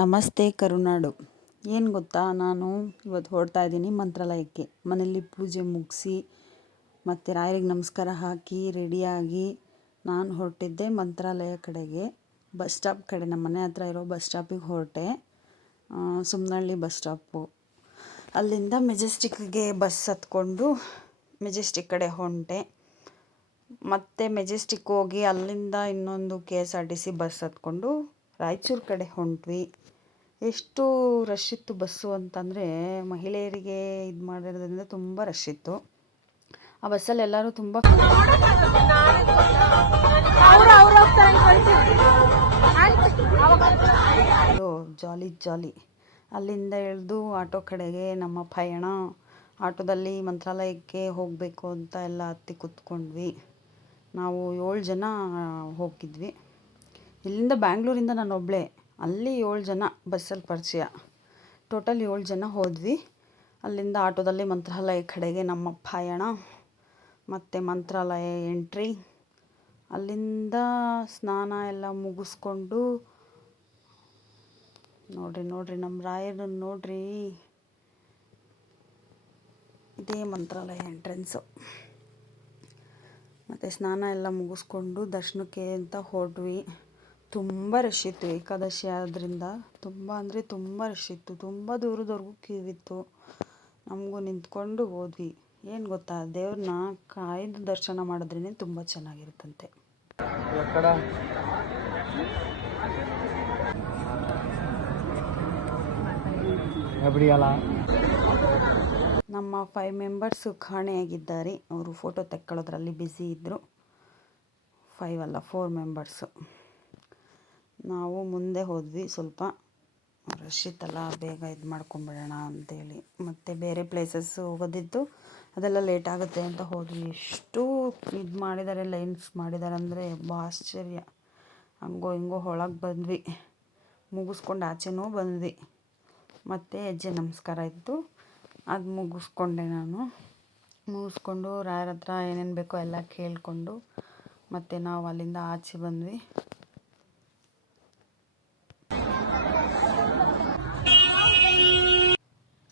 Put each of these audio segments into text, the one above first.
ನಮಸ್ತೆ ಕರುನಾಡು. ಏನು ಗೊತ್ತಾ, ನಾನು ಇವತ್ತು ಹೊರಡ್ತಾ ಇದ್ದೀನಿ ಮಂತ್ರಾಲಯಕ್ಕೆ. ಮನೆಯಲ್ಲಿ ಪೂಜೆ ಮುಗಿಸಿ ಮತ್ತು ರಾಯರಿಗೆ ನಮಸ್ಕಾರ ಹಾಕಿ ರೆಡಿಯಾಗಿ ನಾನು ಹೊರಟಿದ್ದೆ ಮಂತ್ರಾಲಯ ಕಡೆಗೆ. ಬಸ್ ಸ್ಟಾಪ್ ಕಡೆ, ನಮ್ಮ ಮನೆ ಹತ್ರ ಇರೋ ಬಸ್ ಸ್ಟಾಪಿಗೆ ಹೊರಟೆ. Sumanahalli bus stop. ಅಲ್ಲಿಂದ ಮೆಜೆಸ್ಟಿಕ್ಗೆ ಬಸ್ ಹತ್ಕೊಂಡು ಮೆಜೆಸ್ಟಿಕ್ ಕಡೆ ಹೊಂಟೆ. ಮತ್ತು ಮೆಜೆಸ್ಟಿಕ್ ಹೋಗಿ ಅಲ್ಲಿಂದ ಇನ್ನೊಂದು KSRTC ಬಸ್ ಹತ್ಕೊಂಡು ರಾಯಚೂರು ಕಡೆ ಹೊಂಟ್ವಿ. ಎಷ್ಟು ರಶ್ ಇತ್ತು ಬಸ್ಸು ಅಂತಂದರೆ, ಮಹಿಳೆಯರಿಗೆ ಇದು ಮಾಡಿರೋದ್ರಿಂದ ತುಂಬ ರಶ್ ಇತ್ತು. ಆ ಬಸ್ಸಲ್ಲಿ ಎಲ್ಲರೂ ತುಂಬ ಜಾಲಿ. ಅಲ್ಲಿಂದ ಇಳಿದು ಆಟೋ ಕಡೆಗೆ ನಮ್ಮ ಪಯಣ. ಆಟೋದಲ್ಲಿ ಮಂತ್ರಾಲಯಕ್ಕೆ ಹೋಗಬೇಕು ಅಂತ ಎಲ್ಲ ಹತ್ತಿ ಕೂತ್ಕೊಂಡ್ವಿ. ನಾವು 7 ಜನ ಹೋಗಿದ್ವಿ. ಇಲ್ಲಿಂದ ಬ್ಯಾಂಗ್ಳೂರಿಂದ ನಾನು ಒಬ್ಬಳೇ, ಅಲ್ಲಿ 7 ಜನ ಬಸ್ಸಲ್ಲಿ ಪರಿಚಯ. ಟೋಟಲ್ 7 ಜನ ಹೋದ್ವಿ. ಅಲ್ಲಿಂದ ಆಟೋದಲ್ಲಿ ಮಂತ್ರಾಲಯ ಕಡೆಗೆ ನಮ್ಮ ಪಯಣ. ಮತ್ತು ಮಂತ್ರಾಲಯ ಎಂಟ್ರಿ. ಅಲ್ಲಿಂದ ಸ್ನಾನ ಎಲ್ಲ ಮುಗಿಸ್ಕೊಂಡು ನೋಡ್ರಿ ನಮ್ಮ ರಾಯರನ್ನು ನೋಡ್ರಿ. ಇದೇ ಮಂತ್ರಾಲಯ ಎಂಟ್ರೆನ್ಸು. ಮತ್ತು ಸ್ನಾನ ಎಲ್ಲ ಮುಗಿಸ್ಕೊಂಡು ದರ್ಶನಕ್ಕೆ ಅಂತ ಹೊರಟ್ವಿ. ತುಂಬ ರಶ್ ಇತ್ತು, ಏಕಾದಶಿ ಆದ್ದರಿಂದ ತುಂಬ ಅಂದರೆ ತುಂಬ ರಶ್ ಇತ್ತು. ತುಂಬ ದೂರದವರೆಗೂ ಕ್ಯೂ ಇತ್ತು. ನಮಗೂ ನಿಂತ್ಕೊಂಡು ಹೋದ್ವಿ. ಏನು ಗೊತ್ತಾ, ದೇವ್ರನ್ನ ಕಾಯ್ದು ದರ್ಶನ ಮಾಡಿದ್ರೇ ತುಂಬ ಚೆನ್ನಾಗಿರುತ್ತಂತೆ. ನಮ್ಮ 5 ಮೆಂಬರ್ಸು ಕಾಣೆಯಾಗಿದ್ದಾರೆ. ಅವರು ಫೋಟೋ ತೆಕ್ಕೊಳ್ಳೋದ್ರಲ್ಲಿ ಬ್ಯುಸಿ ಇದ್ದರು. 5 ಅಲ್ಲ 4 ಮೆಂಬರ್ಸು. ನಾವು ಮುಂದೆ ಹೋದ್ವಿ. ಸ್ವಲ್ಪ ರಶ್ ಇತ್ತಲ್ಲ, ಬೇಗ ಇದು ಮಾಡ್ಕೊಂಬಿಡೋಣ ಅಂತೇಳಿ. ಮತ್ತು ಬೇರೆ ಪ್ಲೇಸಸ್ ಹೋಗೋದಿತ್ತು, ಅದೆಲ್ಲ ಲೇಟ್ ಆಗುತ್ತೆ ಅಂತ ಹೋದ್ವಿ. ಎಷ್ಟು ಇದು ಮಾಡಿದ್ದಾರೆ, ಲೈನ್ಸ್ ಮಾಡಿದ್ದಾರೆ ಅಂದರೆ ಆಶ್ಚರ್ಯ. ಹಂಗೋ ಹಿಂಗೋ ಒಳಗೆ ಬಂದ್ವಿ, ಮುಗಿಸ್ಕೊಂಡು ಆಚೆನೂ ಬಂದ್ವಿ. ಮತ್ತು ಹೆಜ್ಜೆ ನಮಸ್ಕಾರ ಇತ್ತು, ಅದು ಮುಗಿಸ್ಕೊಂಡೆ ನಾನು. ಮುಗಿಸ್ಕೊಂಡು ರಾಯರ ಹತ್ರ ಏನೇನು ಬೇಕೋ ಎಲ್ಲ ಕೇಳಿಕೊಂಡು ಮತ್ತು ನಾವು ಅಲ್ಲಿಂದ ಆಚೆ ಬಂದ್ವಿ.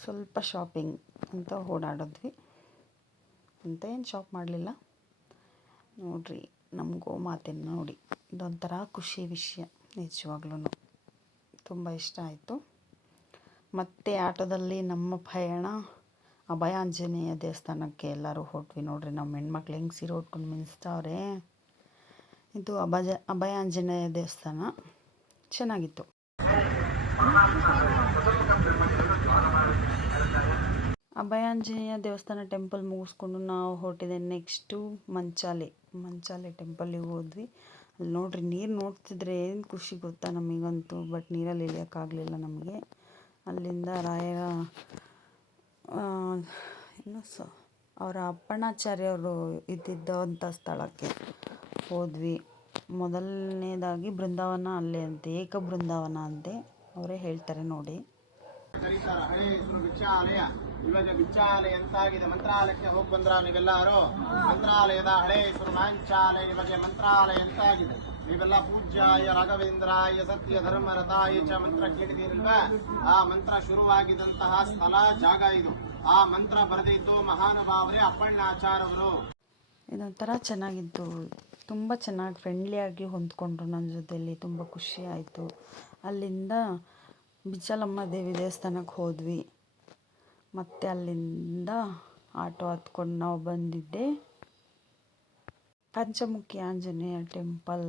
ಸ್ವಲ್ಪ ಶಾಪಿಂಗ್ ಅಂತ ಓಡಾಡಿದ್ವಿ. ಅಂತ ಏನು ಶಾಪ್ ಮಾಡಲಿಲ್ಲ. ನೋಡ್ರಿ ನಮ್ಮ ಗೋಮಾತೆನ ನೋಡಿ, ಇದೊಂಥರ ಖುಷಿ ವಿಷಯ. ನಿಜವಾಗ್ಲೂ ತುಂಬ ಇಷ್ಟ ಆಯಿತು. ಮತ್ತು ಆಟೋದಲ್ಲಿ ನಮ್ಮ ಪಯಣ ಅಭಯ ಆಂಜನೇಯ ದೇವಸ್ಥಾನಕ್ಕೆ ಎಲ್ಲರೂ ಹೊರಟ್ವಿ. ನೋಡ್ರಿ ನಮ್ಮ ಹೆಣ್ಮಕ್ಳು ಹೆಂಗೆ ಸೀರೆ ಉಟ್ಕೊಂಡು ಮಿಂಚ್ತಾವ್ರೆ. ಇದು ಅಭಯ ಆಂಜನೇಯ ದೇವಸ್ಥಾನ ಚೆನ್ನಾಗಿತ್ತು. ಅಭಯ ಆಂಜನೇಯ ದೇವಸ್ಥಾನ ಟೆಂಪಲ್ ಮುಗಿಸ್ಕೊಂಡು ನಾವು ಹೊರಟಿದೆ ನೆಕ್ಸ್ಟು ಮಂಚಾಲೆ ಟೆಂಪಲ್ಲಿಗೆ ಹೋದ್ವಿ. ಅಲ್ಲಿ ನೋಡ್ರಿ, ನೀರು ನೋಡ್ತಿದ್ರೆ ಏನು ಖುಷಿ ಗೊತ್ತಾ ನಮಗಂತೂ. ಬಟ್ ನೀರಲ್ಲಿ ಇಳಿಯೋಕ್ಕಾಗಲಿಲ್ಲ ನಮಗೆ. ಅಲ್ಲಿಂದ ರಾಯರ ಅವರ ಅಪ್ಪಣಾಚಾರ್ಯವರು ಇದ್ದಿದ್ದಂಥ ಸ್ಥಳಕ್ಕೆ ಹೋದ್ವಿ. ಮೊದಲನೇದಾಗಿ ಬೃಂದಾವನ ಅಲ್ಲೇ ಅಂತೆ, ಏಕ ಬೃಂದಾವನ ಅಂತೆ. ಅವರೇ ಹೇಳ್ತಾರೆ ನೋಡಿ. ಇವಾಗ ವಿಚಾಲಯ ಅಂತಾಗಿದೆ. ಮಂತ್ರಾಲಯಕ್ಕೆ ಹೋಗಿ ಬಂದ್ರ ನೀವೆಲ್ಲರೂ? ಮಂತ್ರಾಲಯದ ಹಳೇ ಹೆಸರು ಮಾಂಚಾಲಯ, ಇವಾಗ ಮಂತ್ರಾಲಯ ಅಂತಾಗಿದೆ. ನೀವೆಲ್ಲ ಪೂಜ್ಯಾಯ ರಾಘವೇಂದ್ರಾಯ ಸತ್ಯ ಧರ್ಮರತಾಯ ಚ ಮಂತ್ರ ಕೇಳಿದಿರಲ್ವಾ? ಆ ಮಂತ್ರ ಶುರುವಾಗಿದ್ದಂತಹ ಸ್ಥಳ ಜಾಗ ಇದು. ಆ ಮಂತ್ರ ಬರೆದಿದ್ದು ಮಹಾನುಭಾವರೇ ಅಪ್ಪಣ್ಣಾಚಾರ್ಯವರು. ಇದೊಂಥರ ಚೆನ್ನಾಗಿತ್ತು. ತುಂಬ ಚೆನ್ನಾಗಿ ಫ್ರೆಂಡ್ಲಿಯಾಗಿ ಹೊಂದ್ಕೊಂಡ್ರು ನನ್ನ ಜೊತೆಯಲ್ಲಿ. ತುಂಬ ಖುಷಿ ಆಯಿತು. ಅಲ್ಲಿಂದ ಬಿಚ್ಚಲಮ್ಮ ದೇವಿ ದೇವಸ್ಥಾನಕ್ಕೆ ಹೋದ್ವಿ. ಮತ್ತು ಅಲ್ಲಿಂದ ಆಟೋ ಹತ್ಕೊಂಡು ನಾವು ಬಂದಿದ್ದೆ ಪಂಚಮುಖಿ ಆಂಜನೇಯ ಟೆಂಪಲ್.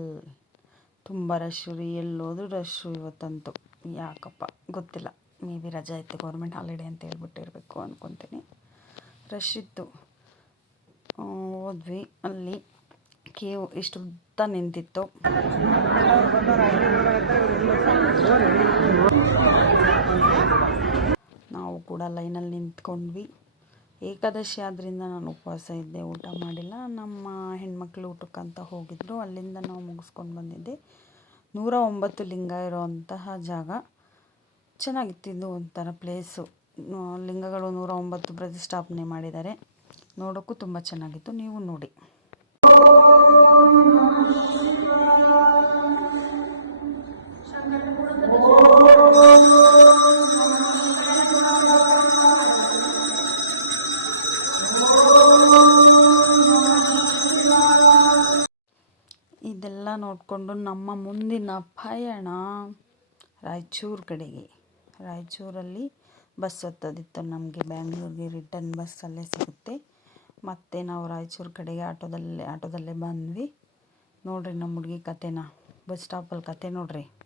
ತುಂಬ ರಶ್ಶು ರೀ, ಎಲ್ಲೋದ್ರೂ ರಶ್ಶು ಇವತ್ತಂತೂ. ಯಾಕಪ್ಪ ಗೊತ್ತಿಲ್ಲ, ಮೇ ಬಿ ರಜೆ ಇತ್ತು, ಗೌರ್ಮೆಂಟ್ ಹಾಲಿಡೇ ಅಂತ ಹೇಳ್ಬಿಟ್ಟಿರಬೇಕು ಅಂದ್ಕೊತೀನಿ. ರಶ್ ಇತ್ತು. ಹೋದ್ವಿ. ಅಲ್ಲಿ ಕ್ಯೂ ಇಷ್ಟು ಉದ್ದ ನಿಂತಿತ್ತು. ನಾವು ಕೂಡ ಲೈನಲ್ಲಿ ನಿಂತ್ಕೊಂಡ್ವಿ. ಏಕಾದಶಿ ಆದ್ದರಿಂದ ನಾನು ಉಪವಾಸ ಇದ್ದೆ, ಊಟ ಮಾಡಿಲ್ಲ. ನಮ್ಮ ಹೆಣ್ಮಕ್ಳು ಊಟಕ್ಕಂತ ಹೋಗಿದ್ರು. ಅಲ್ಲಿಂದ ನಾವು ಮುಗಿಸ್ಕೊಂಡು ಬಂದಿದ್ದೆ. 109 ಲಿಂಗ ಇರೋವಂತಹ ಜಾಗ. ಚೆನ್ನಾಗಿತ್ತು. ಇದು ಒಂಥರ ಪ್ಲೇಸು. ಲಿಂಗಗಳು 109 ಪ್ರತಿಷ್ಠಾಪನೆ ಮಾಡಿದ್ದಾರೆ. ನೋಡೋಕ್ಕೂ ತುಂಬ ಚೆನ್ನಾಗಿತ್ತು. ನೀವು ನೋಡಿ. ಶಂಕರ ನೋಡಿಕೊಂಡು ನಮ್ಮ ಮುಂದಿನ ಪಯಣ ರಾಯಚೂರು ಕಡೆಗೆ. ರಾಯಚೂರಲ್ಲಿ ಬಸ್ ಹತ್ತೋದಿತ್ತು ನಮಗೆ, ಬ್ಯಾಂಗ್ಳೂರಿಗೆ ರಿಟರ್ನ್ ಬಸ್ ಅಲ್ಲೇ ಸಿಗುತ್ತೆ. ಮತ್ತು ನಾವು ರಾಯಚೂರು ಕಡೆಗೆ ಆಟೋದಲ್ಲೇ ಬಂದ್ವಿ. ನೋಡಿರಿ ನಮ್ಮ ಹುಡುಗಿ ಕತೆನ, ಬಸ್ ಸ್ಟಾಪಲ್ಲಿ ಕತೆ ನೋಡ್ರಿ.